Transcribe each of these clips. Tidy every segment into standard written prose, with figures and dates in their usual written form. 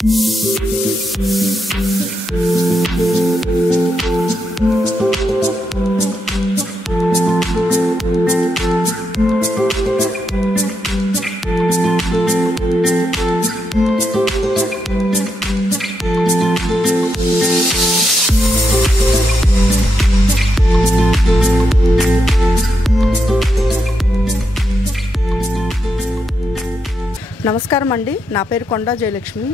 నమస్కారం అండి. నా పేరు Konda Jayalakshmi.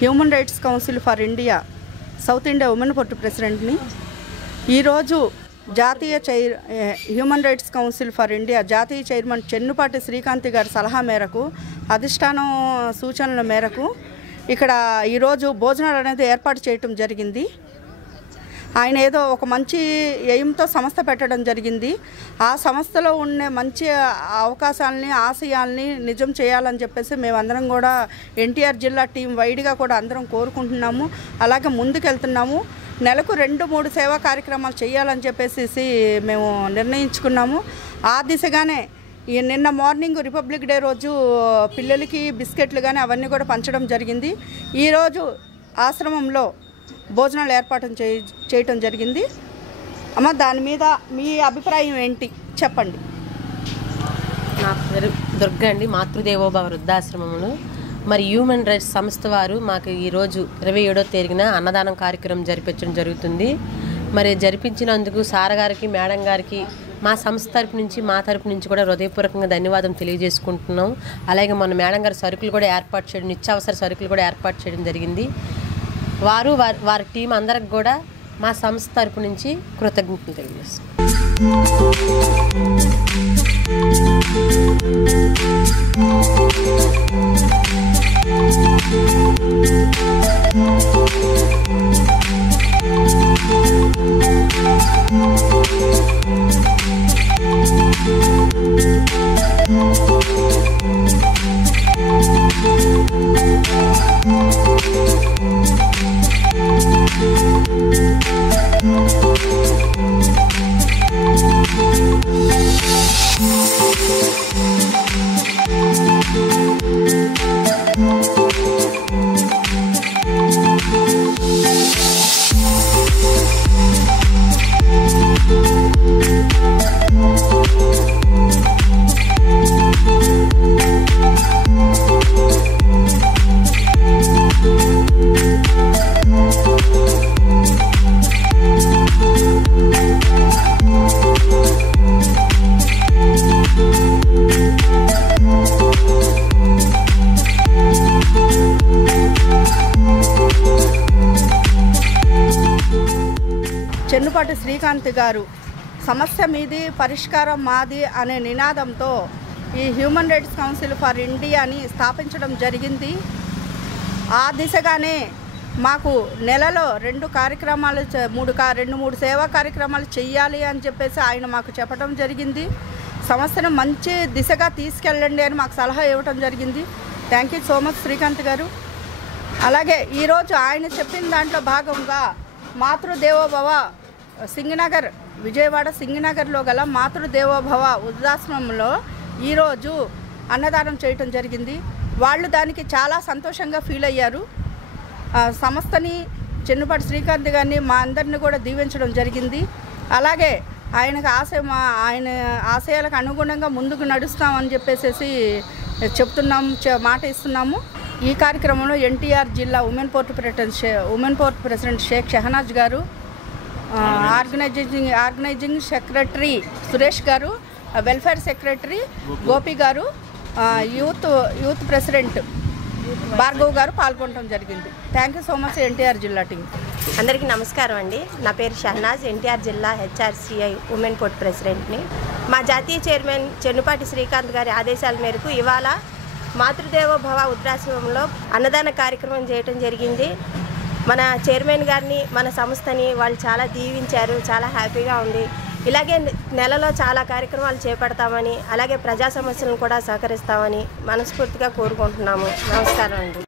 Human rights council for India South India women port ప్రెసిడెంట్ని. ఈరోజు human rights council for India జాతీయ చైర్మన్ చెన్నుపాటి శ్రీకాంత్ గారి సలహా మేరకు, అధిష్టానం సూచనల మేరకు ఇక్కడ ఈరోజు భోజనాలు అనేది ఏర్పాటు చేయటం జరిగింది. ఆయన ఏదో ఒక మంచి ఎయిమ్తో సంస్థ పెట్టడం జరిగింది. ఆ సంస్థలో ఉండే మంచి అవకాశాలని, ఆశయాల్ని నిజం చేయాలని చెప్పేసి మేమందరం కూడా ఎన్టీఆర్ జిల్లా టీం వైడ్గా కూడా అందరం కోరుకుంటున్నాము. అలాగే ముందుకెళ్తున్నాము. నెలకు 2-3 సేవా కార్యక్రమాలు చేయాలని చెప్పేసి మేము నిర్ణయించుకున్నాము. ఆ దిశగానే నిన్న మార్నింగ్ రిపబ్లిక్ డే రోజు పిల్లలకి బిస్కెట్లు కానీ అవన్నీ కూడా పంచడం జరిగింది. ఈరోజు ఆశ్రమంలో భోజనాలు ఏర్పాటు చేయటం జరిగింది. అమ్మ, దాని మీద మీ అభిప్రాయం ఏంటి చెప్పండి. నా పేరు దుర్గా అండి, మాతృదేవోభవ వృద్ధాశ్రమములు. మరి హ్యూమన్ రైట్స్ సంస్థ వారు మాకు ఈరోజు 27వ తేదీన అన్నదానం కార్యక్రమం జరిపించడం జరుగుతుంది. మరి జరిపించినందుకు సార్ గారికి, మేడం గారికి మా సంస్థ తరపు నుంచి, మా తరపు నుంచి కూడా హృదయపూర్వకంగా ధన్యవాదం తెలియజేసుకుంటున్నాం. అలాగే మన మేడం గారి సరుకులు కూడా ఏర్పాటు చేయడం, నిత్యావసర సరుకులు కూడా ఏర్పాటు చేయడం జరిగింది. వారి టీం అందరికి కూడా మా సంస్థ తరపు నుంచి కృతజ్ఞతలు తెలియజేస్తాం. చెన్నుపాటి శ్రీకాంత్ గారు సమస్య మీది, పరిష్కారం మాది అనే నినాదంతో ఈ హ్యూమన్ రైట్స్ కౌన్సిల్ ఫర్ ఇండియాని స్థాపించడం జరిగింది. ఆ దిశగానే మాకు నెలలో 2 కార్యక్రమాలు, 3 సేవా కార్యక్రమాలు చెయ్యాలి అని చెప్పేసి ఆయన మాకు చెప్పడం జరిగింది. సంస్థను మంచి దిశగా తీసుకెళ్ళండి అని మాకు సలహా ఇవ్వడం జరిగింది. Thank you so much Srikanth గారు. అలాగే ఈరోజు ఆయన చెప్పిన దాంట్లో భాగంగా మాతృదేవోభవ సింగనగర్, విజయవాడ సింగనగర్లో గల మాతృదేవోభవ వృద్ధాశ్రమంలో ఈరోజు అన్నదానం చేయటం జరిగింది. వాళ్ళు దానికి చాలా సంతోషంగా ఫీల్ అయ్యారు. సంస్థని, చెన్నుపాటి శ్రీకాంత్ గారిని, మా అందరిని కూడా దీవించడం జరిగింది. అలాగే ఆయన ఆశయాలకు అనుగుణంగా ముందుకు నడుస్తామని చెప్పేసి మాట ఇస్తున్నాము. ఈ కార్యక్రమంలో ఎన్టీఆర్ జిల్లా ఉమెన్ పోర్ట్ ప్రెసిడెంట్ షేక్ షహనాజ్ గారు, ఆర్గనైజింగ్ సెక్రటరీ సురేష్ గారు, వెల్ఫేర్ సెక్రటరీ గోపి గారు, యూత్ ప్రెసిడెంట్ భార్గవ్ గారు పాల్గొనడం జరిగింది. Thank you so much NTR జిల్లా టీం. అందరికీ నమస్కారం అండి. నా పేరు షహనాజ్, ఎన్టీఆర్ జిల్లా హెచ్ఆర్సిఐ ఉమెన్ పోర్ట్ ప్రెసిడెంట్ని. మా జాతీయ చైర్మన్ చెన్నుపాటి శ్రీకాంత్ గారి ఆదేశాల మేరకు ఇవాళ మాతృదేవోభవ వృద్ధాశ్రమంలో అన్నదాన కార్యక్రమం చేయడం జరిగింది. మన చైర్మన్ గారిని, మన సంస్థని వాళ్ళు చాలా దీవించారు. చాలా హ్యాపీగా ఉంది. ఇలాగే నెలలో చాలా కార్యక్రమాలు చేపడతామని, అలాగే ప్రజా సమస్యలను కూడా సహకరిస్తామని మనస్ఫూర్తిగా కోరుకుంటున్నాము. నమస్కారం అండి.